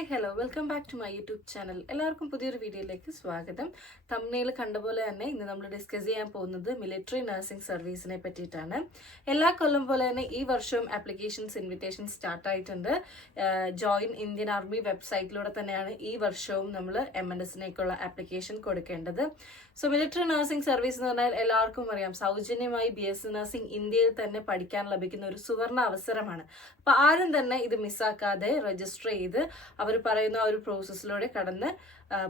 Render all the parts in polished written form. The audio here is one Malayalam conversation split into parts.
Hi hello welcome back to my YouTube channel. എല്ലാവർക്കും പുതിയൊരു വീഡിയോയിലേക്ക് സ്വാഗതം. തംബ്നെയിൽ കണ്ട പോലെ തന്നെ ഇന്ന് നമ്മൾ ഡിസ്കസ് ചെയ്യാൻ പോകുന്നത് മിലിറ്ററി നഴ്സിംഗ് സർവീസിനെ പറ്റിയിട്ടാണ്. എല്ലാ കൊല്ലം പോലെ തന്നെ ഈ വർഷവും ആപ്ലിക്കേഷൻസ് ഇൻവിറ്റേഷൻ സ്റ്റാർട്ട് ആയിട്ടുണ്ട്. ജോയിൻ ഇന്ത്യൻ ആർമി വെബ്സൈറ്റിലൂടെ തന്നെയാണ് ഈ വർഷവും നമ്മൾ MNSനേക്കുള്ള ആപ്ലിക്കേഷൻ കൊടുക്കേണ്ടത്. സോ മിലിറ്ററി നഴ്സിംഗ് സർവീസ് എന്ന് പറഞ്ഞാൽ എല്ലാവർക്കും അറിയാം, സൗജന്യമായി BSc നഴ്സിംഗ് ഇന്ത്യയിൽ തന്നെ പഠിക്കാൻ ലഭിക്കുന്ന ഒരു സുവർണ അവസരമാണ്. അപ്പൊ ആരും തന്നെ ഇത് മിസ്സാക്കാതെ രജിസ്റ്റർ ചെയ്ത് അവർ പറയുന്ന ആ ഒരു പ്രോസസ്സിലൂടെ കടന്ന്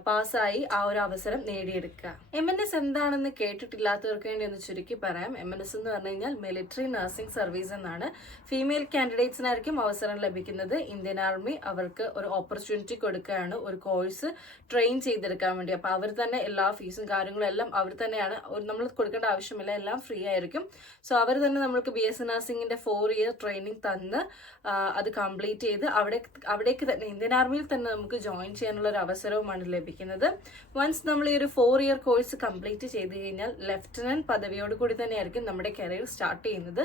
പാസ്സായി ആ ഒരു അവസരം നേടിയെടുക്കുക. MNS എന്താണെന്ന് കേട്ടിട്ടില്ലാത്തവർക്ക് വേണ്ടി ഒന്ന് ചുരുക്കി പറയാം. MNS എന്ന് പറഞ്ഞു കഴിഞ്ഞാൽ മിലിറ്ററി നഴ്സിംഗ് സർവീസ് എന്നാണ്. ഫീമെയിൽ കാൻഡിഡേറ്റ്സിനായിരിക്കും അവസരം ലഭിക്കുന്നത്. ഇന്ത്യൻ ആർമി അവർക്ക് ഒരു ഓപ്പർച്യൂണിറ്റി കൊടുക്കുകയാണ്, ഒരു കോഴ്സ് ട്രെയിൻ ചെയ്തെടുക്കാൻ വേണ്ടി. അപ്പൊ അവർ തന്നെ എല്ലാ ഫീസും കാര്യങ്ങളും എല്ലാം അവർ തന്നെയാണ്, നമ്മൾ കൊടുക്കേണ്ട ആവശ്യമില്ല, എല്ലാം ഫ്രീ ആയിരിക്കും. സോ അവർ തന്നെ നമ്മൾക്ക് BSc നഴ്സിംഗിന്റെ 4 ഇയർ ട്രെയിനിങ് തന്ന് അത് കംപ്ലീറ്റ് ചെയ്ത് അവിടേക്ക് തന്നെ ഇന്ത്യൻ ആർമിയിൽ തന്നെ നമുക്ക് ജോയിൻ ചെയ്യാനുള്ള ഒരു അവസരവുമാണ് ലഭിക്കുന്നത്. വൺസ് നമ്മൾ ഈ ഒരു 4 ഇയർ കോഴ്സ് കംപ്ലീറ്റ് ചെയ്ത് കഴിഞ്ഞാൽ ലെഫ്റ്റനന്റ് പദവിയോട് കൂടി തന്നെയായിരിക്കും നമ്മുടെ കരിയർ സ്റ്റാർട്ട് ചെയ്യുന്നത്.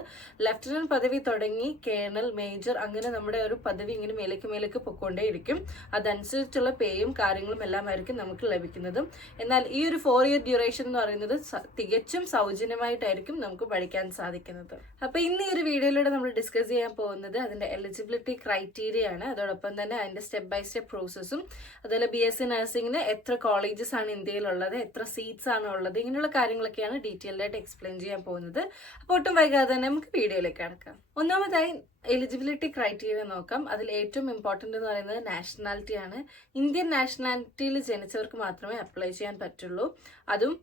ലെഫ്റ്റനന്റ് പദവി തുടങ്ങി കേണൽ, മേജർ, അങ്ങനെ നമ്മുടെ ഒരു പദവി ഇങ്ങനെ മേലേക്ക് പൊയ്ക്കൊണ്ടേയിരിക്കും. അതനുസരിച്ചുള്ള പേയും കാര്യങ്ങളും എല്ലാം ആയിരിക്കും നമുക്ക് ലഭിക്കുന്നത്. എന്നാൽ ഈ ഒരു 4 ഇയർ ഡ്യൂറേഷൻ എന്ന് പറയുന്നത് തികച്ചും സൗജന്യമായിട്ടായിരിക്കും നമുക്ക് പഠിക്കാൻ സാധിക്കുന്നത്. അപ്പൊ ഇന്ന് ഈ ഒരു വീഡിയോയിലൂടെ നമ്മൾ ഡിസ്കസ് ചെയ്യാൻ പോകുന്നത് അതിന്റെ എലിജിബിലിറ്റി ക്രൈറ്റീരിയ ആണ്. അതോടൊപ്പം തന്നെ അതിന്റെ സ്റ്റെപ്പ് ബൈ സ്റ്റെപ്പ് പ്രോസസ്സും, അതുപോലെ BSc നഴ്സിംഗിന് എത്ര കോളേജസ് ആണ് ഇന്ത്യയിലുള്ളത്, എത്ര സീറ്റ്സ് ആണ് ഉള്ളത്, ഇങ്ങനെയുള്ള കാര്യങ്ങളൊക്കെയാണ് ഡീറ്റെയിൽഡ് ആയിട്ട് എക്സ്പ്ലെയിൻ ചെയ്യാൻ പോകുന്നത്. അപ്പോൾ ഒട്ടും വൈകാതെ തന്നെ നമുക്ക് വീഡിയോയിലേക്ക് കടക്കാം. ഒന്നാമതായി എലിജിബിലിറ്റി ക്രൈറ്റീരിയ നോക്കാം. അതിൽ ഏറ്റവും ഇമ്പോർട്ടൻ്റ് എന്ന് പറയുന്നത് നാഷണാലിറ്റി ആണ്. ഇന്ത്യൻ നാഷണാലിറ്റിയിൽ ജനിച്ചവർക്ക് മാത്രമേ അപ്ലൈ ചെയ്യാൻ പറ്റുള്ളൂ. അതും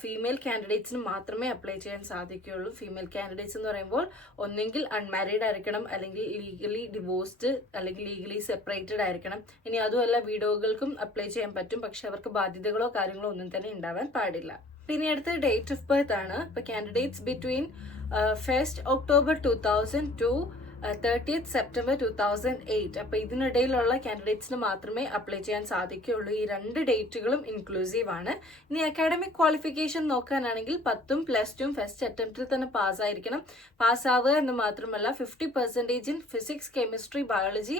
ഫീമെയിൽ കാൻഡിഡേറ്റ്സിന് മാത്രമേ അപ്ലൈ ചെയ്യാൻ സാധിക്കുകയുള്ളൂ. ഫീമെയിൽ കാൻഡിഡേറ്റ്സ് എന്ന് പറയുമ്പോൾ ഒന്നെങ്കിൽ അൺമാരീഡ് ആയിരിക്കണം, അല്ലെങ്കിൽ ലീഗലി ഡിവോഴ്സ്ഡ്, അല്ലെങ്കിൽ ലീഗലി സെപ്പറേറ്റഡ് ആയിരിക്കണം. ഇനി അതുമല്ല, വീഡോകൾക്കും അപ്ലൈ ചെയ്യാൻ പറ്റും, പക്ഷെ അവർക്ക് ബാധ്യതകളോ കാര്യങ്ങളോ ഒന്നും തന്നെ ഉണ്ടാവാൻ പാടില്ല. പിന്നെ അടുത്ത ഡേറ്റ് ഓഫ് ബർത്ത് ആണ്. ഇപ്പൊ candidates between 1st October 2000 to 30th September 2008. അപ്പൊ ഇതിനിടയിലുള്ള കാൻഡിഡേറ്റ്സിന് മാത്രമേ അപ്ലൈ ചെയ്യാൻ സാധിക്കുകയുള്ളൂ. ഈ 2 ഡേറ്റുകളും ഇൻക്ലൂസീവ് ആണ്. ഇനി അക്കാഡമിക് ക്വാളിഫിക്കേഷൻ നോക്കാനാണെങ്കിൽ 10ഉം +2ഉം ഫസ്റ്റ് അറ്റംപ്റ്റിൽ തന്നെ പാസ്സായിരിക്കണം. പാസ്സാവുക എന്ന് മാത്രമല്ല 50% in physics, chemistry, biology,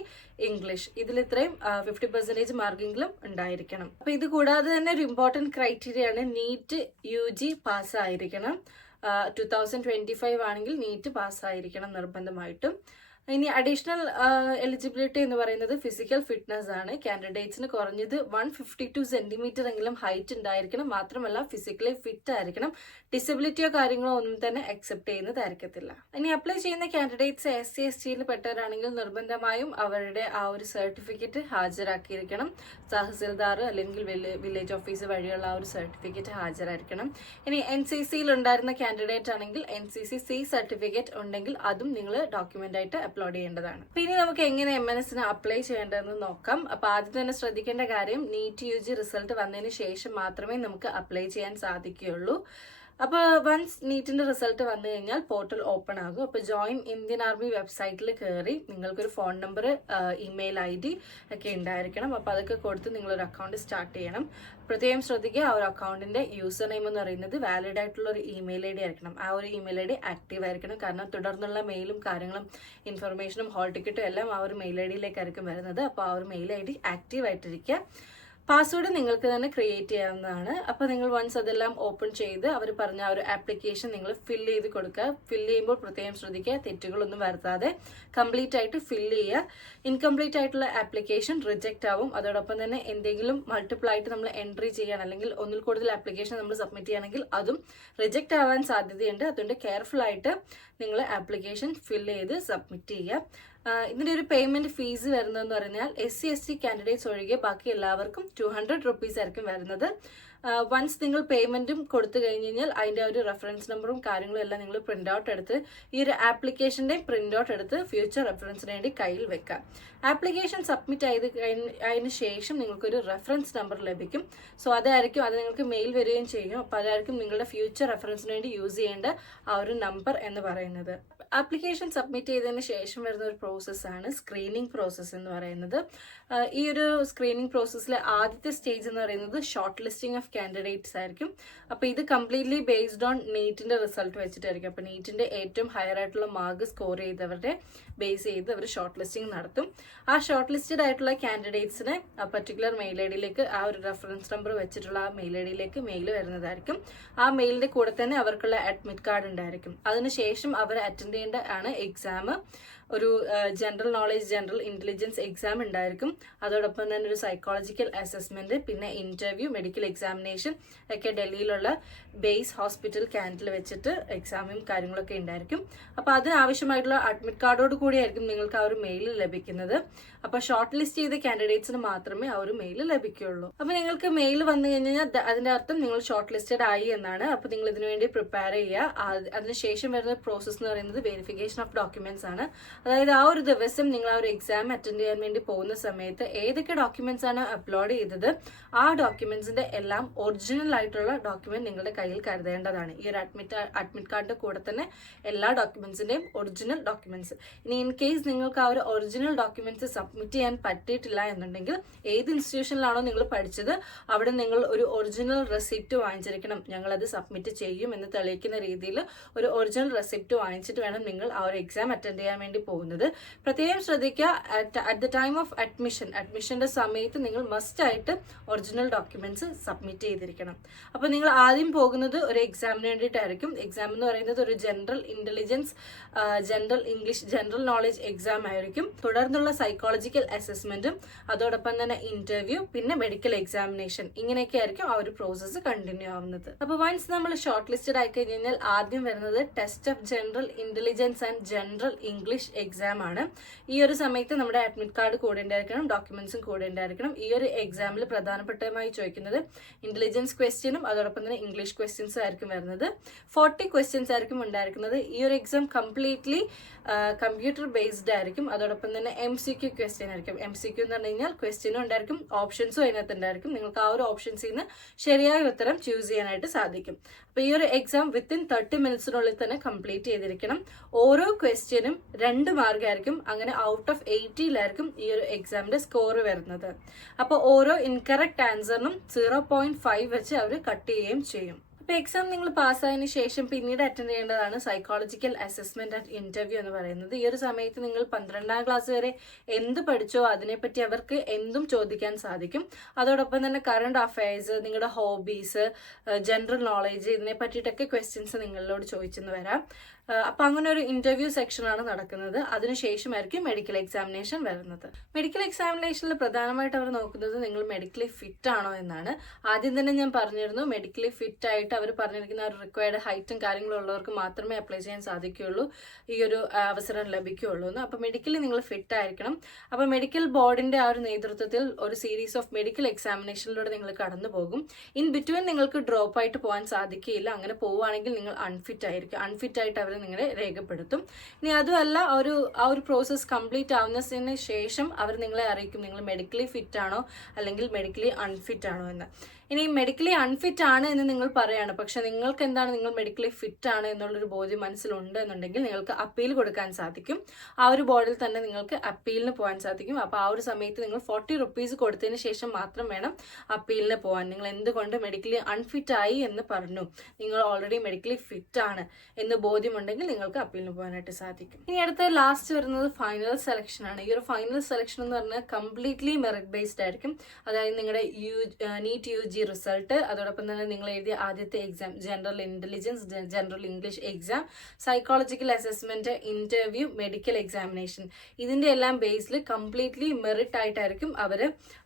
English, ഇതിൽ ഇത്രയും 50% മാർക്കെങ്കിലും ഉണ്ടായിരിക്കണം. അപ്പൊ ഇത് കൂടാതെ തന്നെ ഒരു ഇമ്പോർട്ടൻറ്റ് ക്രൈറ്റീരിയ ആണ് നീറ്റ് UG പാസ്സായിരിക്കണം. 2025 ആണെങ്കിൽ നീറ്റ് പാസ്സായിരിക്കണം നിർബന്ധമായിട്ടും. ഇനി അഡീഷണൽ എലിജിബിലിറ്റി എന്ന് പറയുന്നത് ഫിസിക്കൽ ഫിറ്റ്നസ് ആണ്. കാൻഡിഡേറ്റ്സിന് കുറഞ്ഞത് 152 സെന്റിമീറ്റർ എങ്കിലും ഹൈറ്റ് ഉണ്ടായിരിക്കണം. മാത്രമല്ല ഫിസിക്കലി ഫിറ്റ് ആയിരിക്കണം. ഡിസബിലിറ്റിയോ കാര്യങ്ങളോ ഒന്നും തന്നെ അക്സെപ്റ്റ് ചെയ്യുന്നതായിരിക്കത്തില്ല. ഇനി അപ്ലൈ ചെയ്യുന്ന കാൻഡിഡേറ്റ്സ് SC ST പെട്ടവരാണെങ്കിൽ നിർബന്ധമായും അവരുടെ ആ ഒരു സർട്ടിഫിക്കറ്റ് ഹാജരാക്കിയിരിക്കണം. തഹസിൽദാർ അല്ലെങ്കിൽ വില്ലേജ് ഓഫീസ് വഴിയുള്ള ആ ഒരു സർട്ടിഫിക്കറ്റ് ഹാജരായിരിക്കണം. ഇനി NCCയിൽ ഉണ്ടായിരുന്ന കാൻഡിഡേറ്റ് ആണെങ്കിൽ NCC C സർട്ടിഫിക്കറ്റ് ഉണ്ടെങ്കിൽ അതും നിങ്ങൾ ഡോക്യുമെന്റ് ആയിട്ട് അപ്ലോഡ് ചെയ്യേണ്ടതാണ്. പിന്നെ നമുക്ക് എങ്ങനെ MNSന് അപ്ലൈ ചെയ്യേണ്ടതെന്ന് നോക്കാം. അപ്പൊ ആദ്യം തന്നെ ശ്രദ്ധിക്കേണ്ട കാര്യം, നീറ്റ് UG റിസൾട്ട് വന്നതിന് ശേഷം മാത്രമേ നമുക്ക് അപ്ലൈ ചെയ്യാൻ സാധിക്കുകയുള്ളൂ. അപ്പോൾ വൺസ് നീറ്റിന്റെ റിസൾട്ട് വന്നു കഴിഞ്ഞാൽ പോർട്ടൽ ഓപ്പൺ ആകും. അപ്പോൾ ജോയിൻ ഇന്ത്യൻ ആർമി വെബ്സൈറ്റിൽ കയറി നിങ്ങൾക്കൊരു ഫോൺ നമ്പർ, ഇമെയിൽ ID ഒക്കെ ഉണ്ടായിരിക്കണം. അപ്പോൾ അതൊക്കെ കൊടുത്ത് നിങ്ങളൊരു അക്കൗണ്ട് സ്റ്റാർട്ട് ചെയ്യണം. പ്രത്യേകം ശ്രദ്ധിക്കുക, ആ ഒരു അക്കൗണ്ടിന്റെ യൂസർ നെയിം എന്ന് പറയുന്നത് വാലിഡ് ആയിട്ടുള്ള ഒരു ഇമെയിൽ ID ആയിരിക്കണം. ആ ഒരു ഇമെയിൽ ID ആക്റ്റീവ് ആയിരിക്കണം. കാരണം തുടർന്നുള്ള മെയിലും കാര്യങ്ങളും ഇൻഫർമേഷനും ഹോൾ ടിക്കറ്റും എല്ലാം ആ ഒരു മെയിൽ IDയിലേക്കായിരിക്കും വരുന്നത്. അപ്പോൾ ആ ഒരു മെയിൽ ID ആക്റ്റീവ് ആയിട്ടിരിക്കുക. പാസ്വേഡ് നിങ്ങൾക്ക് തന്നെ ക്രിയേറ്റ് ചെയ്യാവുന്നതാണ്. അപ്പോൾ നിങ്ങൾ വൺസ് അതെല്ലാം ഓപ്പൺ ചെയ്ത് അവർ പറഞ്ഞ ആ ഒരു ആപ്ലിക്കേഷൻ നിങ്ങൾ ഫില്ല് ചെയ്ത് കൊടുക്കുക. ഫില്ല് ചെയ്യുമ്പോൾ പ്രത്യേകം ശ്രദ്ധിക്കുക, തെറ്റുകളൊന്നും വരുത്താതെ കംപ്ലീറ്റ് ആയിട്ട് ഫില്ല് ചെയ്യുക. ഇൻകംപ്ലീറ്റ് ആയിട്ടുള്ള ആപ്ലിക്കേഷൻ റിജക്റ്റ് ആവും. അതോടൊപ്പം തന്നെ എന്തെങ്കിലും മൾട്ടിപ്പിൾ ആയിട്ട് നമ്മൾ എൻട്രി ചെയ്യാൻ അല്ലെങ്കിൽ ഒന്നിൽ കൂടുതൽ ആപ്ലിക്കേഷൻ നമ്മൾ സബ്മിറ്റ് ചെയ്യുകയാണെങ്കിൽ അതും റിജക്റ്റ് ആവാൻ സാധ്യതയുണ്ട്. അതുകൊണ്ട് കെയർഫുൾ ആയിട്ട് നിങ്ങൾ ആപ്ലിക്കേഷൻ ഫില്ല് ചെയ്ത് സബ്മിറ്റ് ചെയ്യുക. ഇതിന്റെ ഒരു പേയ്മെന്റ് ഫീസ് വരുന്നതെന്ന് പറഞ്ഞാൽ SC ST കാൻഡിഡേറ്റ്സ് ഒഴികെ ബാക്കി എല്ലാവർക്കും 200 rupees ആയിരിക്കും വരുന്നത്. വൺസ് നിങ്ങൾ പേയ്മെന്റും കൊടുത്തു കഴിഞ്ഞ് കഴിഞ്ഞാൽ അതിന്റെ ഒരു റെഫറൻസ് നമ്പറും കാര്യങ്ങളും എല്ലാം നിങ്ങൾ പ്രിന്റ് ഔട്ട് എടുത്ത് ഈ ഒരു ആപ്ലിക്കേഷന്റെ പ്രിന്റ് ഔട്ട് എടുത്ത് ഫ്യൂച്ചർ റെഫറൻസിന് വേണ്ടി കയ്യിൽ വെക്കാം. ആപ്ലിക്കേഷൻ സബ്മിറ്റ് അതിന് ശേഷം നിങ്ങൾക്കൊരു റെഫറൻസ് നമ്പർ ലഭിക്കും. സോ അത് നിങ്ങൾക്ക് മെയിൽ വരികയും ചെയ്യും. അപ്പോൾ അതായിരിക്കും നിങ്ങളുടെ ഫ്യൂച്ചർ റെഫറൻസിന് വേണ്ടി യൂസ് ചെയ്യേണ്ട ആ ഒരു നമ്പർ എന്ന് പറയുന്നത്. ആപ്ലിക്കേഷൻ സബ്മിറ്റ് ചെയ്തതിന് ശേഷം വരുന്ന ഒരു പ്രോസസ്സാണ് സ്ക്രീനിങ് പ്രോസസ്സ് എന്ന് പറയുന്നത്. ഈ ഒരു സ്ക്രീനിങ് പ്രോസസ്സിലെ ആദ്യത്തെ സ്റ്റേജ് എന്ന് പറയുന്നത് ഷോർട്ട് ലിസ്റ്റിംഗ് ഓഫ് കാൻഡിഡേറ്റ്സ് ആയിരിക്കും. അപ്പോൾ ഇത് കംപ്ലീറ്റ്ലി ബേസ്ഡ് ഓൺ നീറ്റിൻ്റെ റിസൾട്ട് വെച്ചിട്ടായിരിക്കും. അപ്പോൾ നീറ്റിൻ്റെ ഏറ്റവും ഹയർ ആയിട്ടുള്ള മാർക്ക് സ്കോർ ചെയ്തവരുടെ ബേസ് ചെയ്ത് അവർ ഷോർട്ട് ലിസ്റ്റിംഗ് നടത്തും. ആ ഷോർട്ട് ലിസ്റ്റഡ് ആയിട്ടുള്ള കാൻഡിഡേറ്റ്സിന് ആ പർട്ടിക്കുലർ മെയിൽ ഐ ഡിയിലേക്ക് ആ ഒരു റെഫറൻസ് നമ്പർ വെച്ചിട്ടുള്ള ആ മെയിൽ ഐ ഡിയിലേക്ക് മെയിൽ വരുന്നതായിരിക്കും. ആ മെയിലിൻ്റെ കൂടെ തന്നെ അവർക്കുള്ള അഡ്മിറ്റ് കാർഡ് ഉണ്ടായിരിക്കും. അതിനുശേഷം അവർ അറ്റൻഡ് ചെയ്യേണ്ട ആണ് എക്സാം. ഒരു general knowledge, general intelligence exam ഉണ്ടായിരിക്കും. അതോടൊപ്പം തന്നെ ഒരു സൈക്കോളജിക്കൽ അസസ്മെൻറ്റ്, പിന്നെ ഇൻ്റർവ്യൂ, മെഡിക്കൽ എക്സാമിനേഷൻ ഒക്കെ ഡൽഹിയിലുള്ള ബേസ് ഹോസ്പിറ്റൽ ക്യാൻറ്റീനിൽ വെച്ചിട്ട് എക്സാമും കാര്യങ്ങളൊക്കെ ഉണ്ടായിരിക്കും. അപ്പോൾ അതിന് ആവശ്യമായിട്ടുള്ള അഡ്മിറ്റ് കാർഡോട് കൂടിയായിരിക്കും നിങ്ങൾക്ക് ആ ഒരു മെയിൽ ലഭിക്കുന്നത്. അപ്പോൾ ഷോർട്ട് ലിസ്റ്റ് ചെയ്ത കാൻഡിഡേറ്റ്സിന് മാത്രമേ ആ ഒരു മെയിൽ ലഭിക്കുകയുള്ളൂ. അപ്പോൾ നിങ്ങൾക്ക് മെയിൽ വന്നു കഴിഞ്ഞാൽ അതിൻ്റെ അർത്ഥം നിങ്ങൾ ഷോർട്ട് ലിസ്റ്റഡ് ആയി എന്നാണ്. അപ്പോൾ നിങ്ങൾ ഇതിനു വേണ്ടി പ്രിപ്പയർ ചെയ്യുക. അതിനുശേഷം വരുന്ന പ്രോസസ്സ് എന്ന് പറയുന്നത് വെരിഫിക്കേഷൻ ഓഫ് ഡോക്യുമെന്റ്സ് ആണ്. അതായത് ആ ഒരു ദിവസം നിങ്ങൾ ആ ഒരു എക്സാം അറ്റൻഡ് ചെയ്യാൻ വേണ്ടി പോകുന്ന സമയത്ത് ഏതൊക്കെ ഡോക്യുമെന്റ്സ് ആണ് അപ്ലോഡ് ചെയ്തത്, ആ ഡോക്യുമെന്റ്സിന്റെ എല്ലാം ഒറിജിനൽ ആയിട്ടുള്ള ഡോക്യുമെന്റ് നിങ്ങളുടെ കയ്യിൽ കരുതേണ്ടതാണ്. ഈ ഒരു അഡ്മിറ്റ് കാർഡിന്റെ കൂടെ തന്നെ എല്ലാ ഡോക്യുമെന്റ്സിന്റെയും ഒറിജിനൽ ഡോക്യുമെന്റ്സ്. ഇനി ഇൻ കേസ് നിങ്ങൾക്ക് ആ ഒരു ഒറിജിനൽ ഡോക്യുമെന്റ്സ് സബ്മിറ്റ് ചെയ്യാൻ പറ്റിയിട്ടില്ല എന്നുണ്ടെങ്കിൽ ഏത് ഇൻസ്റ്റിറ്റ്യൂഷനിലാണോ നിങ്ങൾ പഠിച്ചത് അവിടെ നിങ്ങൾ ഒരു ഒറിജിനൽ റെസിപ്റ്റ് വാങ്ങിച്ചിരിക്കണം. ഞങ്ങളത് സബ്മിറ്റ് ചെയ്യും എന്ന് തെളിയിക്കുന്ന രീതിയിൽ ഒരു ഒറിജിനൽ റെസിപ്റ്റ് വാങ്ങിച്ചിട്ട് വേണം നിങ്ങൾ ആ ഒരു എക്സാം അറ്റൻഡ് ചെയ്യാൻ വേണ്ടി പോകുന്നത്. പ്രത്യേകം ശ്രദ്ധിക്കുക, അറ്റ് ദ ടൈം ഓഫ് അഡ്മിഷന്റെ സമയത്ത് നിങ്ങൾ മസ്റ്റ് ആയിട്ട് ഒറിജിനൽ ഡോക്യുമെന്റ്സ് സബ്മിറ്റ് ചെയ്തിരിക്കണം. അപ്പോൾ നിങ്ങൾ ആദ്യം പോകുന്നത് ഒരു എക്സാമിന് വേണ്ടിയിട്ടായിരിക്കും. എക്സാം എന്ന് പറയുന്നത് ഒരു general intelligence, general English, general knowledge exam ആയിരിക്കും. തുടർന്നുള്ള സൈക്കോളജിക്കൽ അസസ്മെന്റും അതോടൊപ്പം തന്നെ ഇന്റർവ്യൂ, പിന്നെ മെഡിക്കൽ എക്സാമിനേഷൻ, ഇങ്ങനെയൊക്കെ ആയിരിക്കും ആ ഒരു പ്രോസസ്സ് കണ്ടിന്യൂ ആവുന്നത്. അപ്പോൾ വൺസ് നമ്മൾ ഷോർട്ട് ലിസ്റ്റഡ് ആയി കഴിഞ്ഞാൽ ആദ്യം വരുന്നത് test of general intelligence and general English exam ആണ്. ഈ ഒരു സമയത്ത് നമ്മുടെ അഡ്മിറ്റ് കാർഡ് കൂടെ ഉണ്ടായിരിക്കണം, ഡോക്യുമെന്റ്സും കൂടെ ഉണ്ടായിരിക്കണം. ഈ ഒരു എക്സാമിൽ പ്രധാനപ്പെട്ടമായി ചോദിക്കുന്നത് ഇന്റലിജൻസ് ക്വസ്റ്റ്യനും അതോടൊപ്പം തന്നെ ഇംഗ്ലീഷ് ക്വസ്റ്റ്യൻസ് ആയിരിക്കും വരുന്നത്. 40 ക്വസ്റ്റ്യൻസ് ആയിരിക്കും ഉണ്ടായിരിക്കുന്നത്. ഈ ഒരു എക്സാം കംപ്ലീറ്റ്ലി കമ്പ്യൂട്ടർ ബേസ്ഡ് ആയിരിക്കും. അതോടൊപ്പം തന്നെ MCQ ക്വസ്റ്റ്യൻ ആയിരിക്കും. MCQ എന്ന് പറഞ്ഞു കഴിഞ്ഞാൽ ക്വസ്റ്റ്യനും ഉണ്ടായിരിക്കും, ഓപ്ഷൻസും അതിനകത്ത് ഉണ്ടായിരിക്കും. നിങ്ങൾക്ക് ആ ഒരു ഓപ്ഷൻസിൽ നിന്ന് ശരിയായ ഉത്തരം ചൂസ് ചെയ്യാനായിട്ട് സാധിക്കും. അപ്പോൾ ഈ ഒരു എക്സാം വിത്തിൻ 30 മിനിറ്റ്സിനുള്ളിൽ തന്നെ കംപ്ലീറ്റ് ചെയ്തിരിക്കണം. ഓരോ ക്വസ്റ്റ്യനും 2 മാർക്കായിരിക്കും. അങ്ങനെ ഔട്ട് ഓഫ് 80 ഈ ഒരു എക്സാമിന്റെ സ്കോർ വരുന്നത്. അപ്പോൾ ഓരോ ഇൻകറക്റ്റ് ആൻസറിനും 0.5 വെച്ച് അവർ കട്ട് ചെയ്യുകയും ചെയ്യും. അപ്പോൾ എക്സാം നിങ്ങൾ പാസ്സായതിനു ശേഷം പിന്നീട് അറ്റൻഡ് ചെയ്യേണ്ടതാണ് സൈക്കോളജിക്കൽ അസസ്മെന്റ് ആൻഡ് ഇന്റർവ്യൂ എന്ന് പറയുന്നത്. ഈ ഒരു സമയത്ത് നിങ്ങൾ 12ാം ക്ലാസ് വരെ എന്ത് പഠിച്ചോ അതിനെപ്പറ്റി അവർക്ക് എന്തും ചോദിക്കാൻ സാധിക്കും. അതോടൊപ്പം തന്നെ കറണ്ട് അഫയേഴ്സ്, നിങ്ങളുടെ ഹോബീസ്, ജനറൽ നോളേജ്, ഇതിനെ പറ്റിയിട്ടൊക്കെ ക്വസ്റ്റ്യൻസ് നിങ്ങളോട് ചോദിച്ചെന്ന് വരാം. അപ്പം അങ്ങനെ ഒരു ഇന്റർവ്യൂ സെക്ഷനാണ് നടക്കുന്നത്. അതിനുശേഷമായിരിക്കും മെഡിക്കൽ എക്സാമിനേഷൻ വരുന്നത്. മെഡിക്കൽ എക്സാമിനേഷനിൽ പ്രധാനമായിട്ട് അവർ നോക്കുന്നത് നിങ്ങൾ മെഡിക്കലി ഫിറ്റ് ആണോ എന്നാണ്. ആദ്യം തന്നെ ഞാൻ പറഞ്ഞിരുന്നു, മെഡിക്കലി ഫിറ്റ് ആയിട്ട് അവർ പറഞ്ഞിരിക്കുന്ന ഒരു റിക്വയർഡ് ഹൈറ്റും കാര്യങ്ങളും ഉള്ളവർക്ക് മാത്രമേ അപ്ലൈ ചെയ്യാൻ സാധിക്കുകയുള്ളൂ, ഈ ഒരു അവസരം ലഭിക്കുകയുള്ളൂ എന്ന്. അപ്പോൾ മെഡിക്കലി നിങ്ങൾ ഫിറ്റ് ആയിരിക്കണം. അപ്പോൾ മെഡിക്കൽ ബോർഡിന്റെ ആ ഒരു നേതൃത്വത്തിൽ ഒരു സീരീസ് ഓഫ് മെഡിക്കൽ എക്സാമിനേഷനിലൂടെ നിങ്ങൾ കടന്നു പോകും. ഇൻ ബിറ്റ്വീൻ നിങ്ങൾക്ക് ഡ്രോപ്പ് ആയിട്ട് പോകാൻ സാധിക്കുകയില്ല. അങ്ങനെ പോവുകയാണെങ്കിൽ നിങ്ങൾ അൺഫിറ്റ് ആയിരിക്കും. അൺഫിറ്റ് ആയിട്ട് അവർ നിങ്ങളെ രേഖപ്പെടുത്തും. ഇനി അതുമല്ല, ആ ഒരു പ്രോസസ്സ് കംപ്ലീറ്റ് ആവുന്നതിന് ശേഷം അവർ നിങ്ങളെ അറിയിക്കും നിങ്ങൾ മെഡിക്കലി ഫിറ്റ് ആണോ അല്ലെങ്കിൽ മെഡിക്കലി അൺഫിറ്റ് ആണോ എന്ന്. ഇനി മെഡിക്കലി അൺഫിറ്റ് ആണ് എന്ന് നിങ്ങൾ പറയാണ്, പക്ഷെ നിങ്ങൾക്ക് എന്താണ് നിങ്ങൾ മെഡിക്കലി ഫിറ്റ് ആണ് എന്നുള്ളൊരു ബോധ്യം മനസ്സിലുണ്ട് എന്നുണ്ടെങ്കിൽ നിങ്ങൾക്ക് അപ്പീൽ കൊടുക്കാൻ സാധിക്കും. ആ ഒരു ബോർഡിൽ തന്നെ നിങ്ങൾക്ക് അപ്പീലിന് പോകാൻ സാധിക്കും. അപ്പോൾ ആ ഒരു സമയത്ത് നിങ്ങൾ 40 റുപ്പീസ് കൊടുത്തതിന് ശേഷം മാത്രം വേണം അപ്പീലിന് പോകാൻ. നിങ്ങൾ എന്തുകൊണ്ട് മെഡിക്കലി അൺഫിറ്റ് ആയി എന്ന് പറഞ്ഞു, നിങ്ങൾ ഓൾറെഡി മെഡിക്കലി ഫിറ്റ് ആണ് എന്ന് ബോധ്യമുണ്ടെങ്കിൽ നിങ്ങൾക്ക് അപ്പീലിന് പോകാനായിട്ട് സാധിക്കും. ഇനി അടുത്ത ലാസ്റ്റ് വരുന്നത് ഫൈനൽ സെലക്ഷൻ ആണ്. ഈ ഒരു ഫൈനൽ സെലക്ഷൻ എന്ന് പറഞ്ഞാൽ കംപ്ലീറ്റ്ലി മെറിറ്റ് ബേസ്ഡ് ആയിരിക്കും. അതായത് നിങ്ങളുടെ നീറ്റ് UG റിസൾട്ട്, അതോടൊപ്പം തന്നെ നിങ്ങൾ എഴുതിയ ആദ്യത്തെ exam general intelligence, general English exam, psychological assessment, interview, medical examination, ഇതിന്റെ എല്ലാം ബേസിൽ കംപ്ലീറ്റ്ലി മെറിറ്റ് ആയിട്ടായിരിക്കും അവർ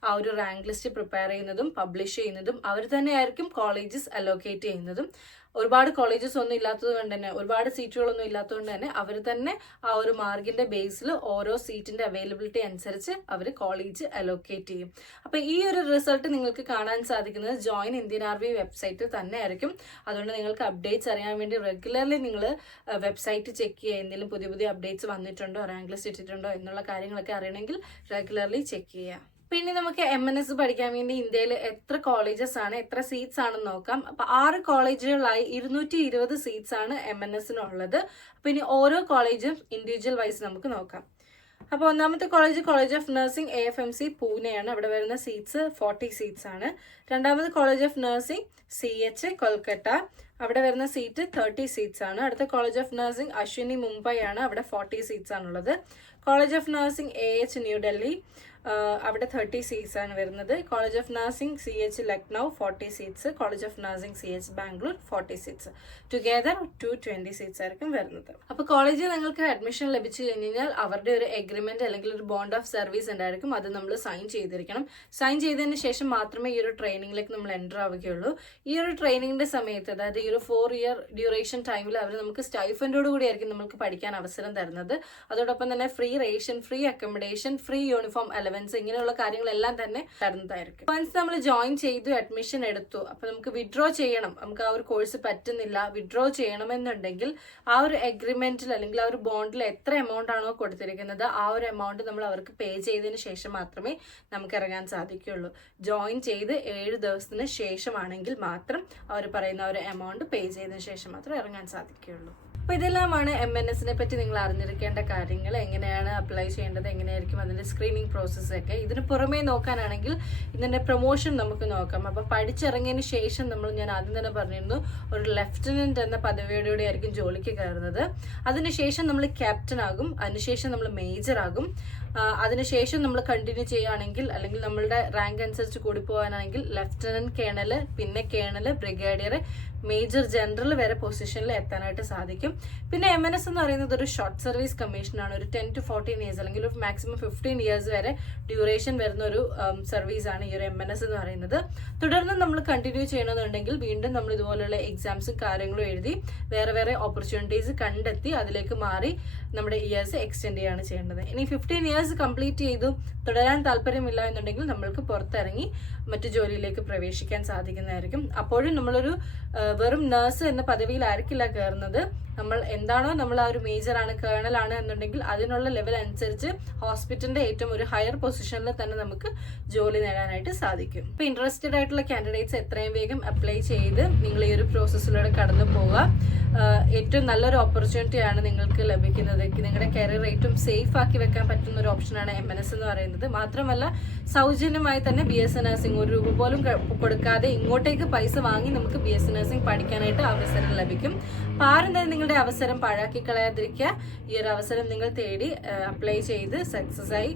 ആ ഒരു റാങ്ക് ലിസ്റ്റ് പ്രിപ്പയർ ചെയ്യുന്നതും പബ്ലിഷ് ചെയ്യുന്നതും. അവർ തന്നെയായിരിക്കും കോളേജസ് അലോക്കേറ്റ് ചെയ്യുന്നതും. ഒരുപാട് കോളേജസ് ഒന്നും ഇല്ലാത്തത് കൊണ്ട് തന്നെ, ഒരുപാട് സീറ്റുകളൊന്നും ഇല്ലാത്തതുകൊണ്ട് തന്നെ അവർ തന്നെ ആ ഒരു മാർക്കിന്റെ ബേസിൽ ഓരോ സീറ്റിന്റെ അവൈലബിലിറ്റി അനുസരിച്ച് അവർ കോളേജ് അലോക്കേറ്റ് ചെയ്യും. അപ്പോൾ ഈ ഒരു റിസൾട്ട് നിങ്ങൾക്ക് കാണാൻ സാധിക്കുന്നത് ജോയിൻ ഇന്ത്യൻ ആർമി വെബ്സൈറ്റിൽ തന്നെ ആയിരിക്കും. അതുകൊണ്ട് നിങ്ങൾക്ക് അപ്ഡേറ്റ്സ് അറിയാൻ വേണ്ടി റെഗുലർലി നിങ്ങൾ വെബ്സൈറ്റ് ചെക്ക് ചെയ്യുക. എന്തെങ്കിലും പുതിയ അപ്ഡേറ്റ്സ് വന്നിട്ടുണ്ടോ, റാങ്ക് ലിസ്റ്റ് ഇട്ടിട്ടുണ്ടോ എന്നുള്ള കാര്യങ്ങളൊക്കെ അറിയണമെങ്കിൽ റെഗുലർലി ചെക്ക് ചെയ്യുക. പിന്നെ നമുക്ക് MNS പഠിക്കാൻ വേണ്ടി ഇന്ത്യയിൽ എത്ര കോളേജസ് ആണ്, എത്ര സീറ്റ്സ് ആണെന്ന് നോക്കാം. അപ്പൊ 6 കോളേജുകളായി 220 സീറ്റ്സ് ആണ് MNSനുള്ളത്. പിന്നെ ഓരോ കോളേജും ഇൻഡിവിജ്വൽ വൈസ് നമുക്ക് നോക്കാം. അപ്പോൾ ഒന്നാമത്തെ കോളേജ് ഓഫ് നഴ്സിംഗ് AFMC പൂനെയാണ്. അവിടെ വരുന്ന സീറ്റ്സ് 40 സീറ്റ്സ് ആണ്. രണ്ടാമത് college of nursing CH Kolkata, അവിടെ വരുന്ന സീറ്റ് 30 സീറ്റ്സ് ആണ്. അടുത്ത college of nursing Ashwini Mumbai ആണ്. അവിടെ 40 സീറ്റ്സ് ആണുള്ളത്. College of nursing AH New Delhi, അവിടെ 30 സീറ്റ്സ് ആണ് വരുന്നത്. College of nursing CH Lucknow 40 seats. College of nursing CH Bangalore 40 seats. Together 220 seats ആയിരിക്കും വരുന്നത്. അപ്പോൾ കോളേജിൽ നിങ്ങൾക്ക് അഡ്മിഷൻ ലഭിച്ചു കഴിഞ്ഞാൽ അവരുടെ ഒരു എഗ്രിമെന്റ് അല്ലെങ്കിൽ ഒരു ബോണ്ട് ഓഫ് സർവീസ് ഉണ്ടായിരിക്കും. അത് നമ്മൾ സൈൻ ചെയ്തിരിക്കണം. സൈൻ ചെയ്തതിന് ശേഷം മാത്രമേ ഈ ഒരു ട്രെയിനിങ്ങിലേക്ക് നമ്മൾ എൻ്റർ ആവുകയുള്ളൂ. ഈ ഒരു ട്രെയിനിങ്ങിന്റെ സമയത്ത്, അതായത് ഈ ഒരു 4 ഇയർ ഡ്യൂറേഷൻ ടൈമിൽ അവർ നമുക്ക് സ്റ്റൈഫൻഡോട് കൂടി ആയിരിക്കും നമുക്ക് പഠിക്കാൻ അവസരം തരുന്നത്. അതോടൊപ്പം തന്നെ free ration, free accommodation, free uniform allowance, ഇങ്ങനെയുള്ള കാര്യങ്ങളെല്ലാം തന്നെ തരുന്നതായിരിക്കും. വൺസ് നമ്മൾ ജോയിൻ ചെയ്തു, അഡ്മിഷൻ എടുത്തു, അപ്പൊ നമുക്ക് വിഡ്രോ ചെയ്യണം, നമുക്ക് ആ ഒരു കോഴ്സ് പറ്റുന്നില്ല, വിഡ്രോ ചെയ്യണമെന്നുണ്ടെങ്കിൽ ആ ഒരു എഗ്രിമെന്റിൽ അല്ലെങ്കിൽ ആ ഒരു ബോണ്ടിൽ എത്ര എമൗണ്ട് ആണോ കൊടുത്തിരിക്കുന്നത് ആ ഒരു എമൗണ്ട് നമ്മൾ അവർക്ക് പേ ചെയ്തതിന് ശേഷം മാത്രമേ നമുക്ക് ഇറങ്ങാൻ സാധിക്കുകയുള്ളൂ. ജോയിൻ ചെയ്ത് 7 ദിവസത്തിന് ശേഷമാണെങ്കിൽ മാത്രം അവർ പറയുന്ന ഒരു എമൗണ്ട് പേ ചെയ്തതിന് ശേഷം മാത്രമേ ഇറങ്ങാൻ സാധിക്കുകയുള്ളൂ. അപ്പോൾ ഇതെല്ലാമാണ് MNSനെ പറ്റി നിങ്ങൾ അറിഞ്ഞിരിക്കേണ്ട കാര്യങ്ങൾ. എങ്ങനെയാണ് അപ്ലൈ ചെയ്യേണ്ടത്, എങ്ങനെയായിരിക്കും അതിൻ്റെ സ്ക്രീനിങ് പ്രോസസ്സൊക്കെ. ഇതിന് പുറമേ നോക്കാനാണെങ്കിൽ ഇതിൻ്റെ പ്രൊമോഷൻ നമുക്ക് നോക്കാം. അപ്പോൾ പഠിച്ചിറങ്ങിയതിന് ശേഷം ഞാൻ ആദ്യം തന്നെ പറഞ്ഞിരുന്നു, ഒരു ലെഫ്റ്റനന്റ് എന്ന പദവിയോടുകൂടി ആയിരിക്കും ജോലിക്ക് കയറുന്നത്. അതിനുശേഷം നമ്മൾ ക്യാപ്റ്റൻ ആകും, അതിനുശേഷം നമ്മൾ മേജർ ആകും. അതിനുശേഷം നമ്മൾ കണ്ടിന്യൂ ചെയ്യുകയാണെങ്കിൽ അല്ലെങ്കിൽ നമ്മളുടെ റാങ്ക് അനുസരിച്ച് കൂടി പോകാനാണെങ്കിൽ ലെഫ്റ്റനന്റ് കേണൽ, പിന്നെ കേണൽ, ബ്രിഗേഡിയർ, മേജർ ജനറൽ വരെ പൊസിഷനിൽ എത്താനായിട്ട് സാധിക്കും. പിന്നെ MNS എന്ന് പറയുന്നത് ഒരു ഷോർട്ട് സർവീസ് കമ്മീഷനാണ്. ഒരു 10 to 14 ഇയേഴ്സ് അല്ലെങ്കിൽ ഒരു മാക്സിമം 15 ഇയേഴ്സ് വരെ ഡ്യൂറേഷൻ വരുന്ന ഒരു സർവീസ് ആണ് ഈ ഒരു MNS എന്ന് പറയുന്നത്. തുടർന്ന് നമ്മൾ കണ്ടിന്യൂ ചെയ്യണമെന്നുണ്ടെങ്കിൽ വീണ്ടും നമ്മൾ ഇതുപോലുള്ള എക്സാംസും കാര്യങ്ങളും എഴുതി വേറെ ഓപ്പർച്യൂണിറ്റീസ് കണ്ടെത്തി അതിലേക്ക് മാറി നമ്മുടെ ഇയേഴ്സ് എക്സ്റ്റെൻഡ് ചെയ്യാണ് ചെയ്യേണ്ടത്. ഇനി 15 ഇയേഴ്സ് കംപ്ലീറ്റ് ചെയ്തു തുടരാൻ താല്പര്യമില്ല എന്നുണ്ടെങ്കിൽ നമ്മൾക്ക് പുറത്തിറങ്ങി മറ്റു ജോലിയിലേക്ക് പ്രവേശിക്കാൻ സാധിക്കുന്നതായിരിക്കും. അപ്പോഴും നമ്മളൊരു വെറും നഴ്സ് എന്ന പദവിയിലായിരിക്കില്ല കയറുന്നത്. നമ്മൾ എന്താണോ നമ്മൾ ആ ഒരു മേജറാണ്, കേണലാണ് എന്നുണ്ടെങ്കിൽ അതിനുള്ള ലെവൽ അനുസരിച്ച് ഹോസ്പിറ്റലിന്റെ ഏറ്റവും ഒരു ഹയർ പൊസിഷനിൽ തന്നെ നമുക്ക് ജോലി നേടാനായിട്ട് സാധിക്കും. ഇപ്പൊ ഇൻട്രസ്റ്റഡ് ആയിട്ടുള്ള കാൻഡിഡേറ്റ്സ് എത്രയും വേഗം അപ്ലൈ ചെയ്ത് നിങ്ങൾ ഈ ഒരു പ്രോസസ്സിലൂടെ കടന്നു പോവുക. ഏറ്റവും നല്ലൊരു ഓപ്പർച്യൂണിറ്റിയാണ് നിങ്ങൾക്ക് ലഭിക്കുന്നത്. നിങ്ങളുടെ കരിയർ ഏറ്റവും സേഫ് ആക്കി വെക്കാൻ പറ്റുന്ന ഒരു ഓപ്ഷനാണ് MNS എന്ന് പറയുന്നത്. മാത്രമല്ല സൗജന്യമായി തന്നെ BS നഴ്സിംഗ് 1 രൂപ പോലും കൊടുക്കാതെ ഇങ്ങോട്ടേക്ക് പൈസ വാങ്ങി നമുക്ക് BS നഴ്സിംഗ് പഠിക്കാനായിട്ട് അവസരം ലഭിക്കും. അപ്പോൾ ആരും തന്നെ നിങ്ങളുടെ അവസരം പാഴാക്കി കളയാതിരിക്കുക. ഈ ഒരു അവസരം നിങ്ങൾ തേടി അപ്ലൈ ചെയ്ത് സക്സസ് ആയി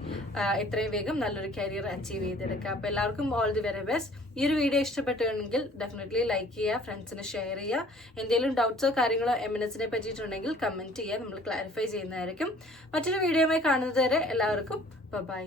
എത്രയും വേഗം നല്ലൊരു കരിയർ അച്ചീവ് ചെയ്തെടുക്കുക. അപ്പോൾ എല്ലാവർക്കും ഓൾ ദി വെരി ബെസ്റ്റ്. ഈ ഒരു വീഡിയോ ഇഷ്ടപ്പെട്ടുണ്ടെങ്കിൽ ഡെഫിനറ്റ്ലി ലൈക്ക് ചെയ്യുക, ഫ്രണ്ട്സിന് ഷെയർ ചെയ്യുക. എന്തെങ്കിലും ഡൗട്ട്സോ കാര്യങ്ങളോ MNSനെ പറ്റിയിട്ടുണ്ടെങ്കിൽ കമൻറ്റ് ചെയ്യുക, നമ്മൾ ക്ലാരിഫൈ ചെയ്യുന്നതായിരിക്കും. മറ്റൊരു വീഡിയോയുമായി കാണുന്നത് വരെ എല്ലാവർക്കും ബൈ.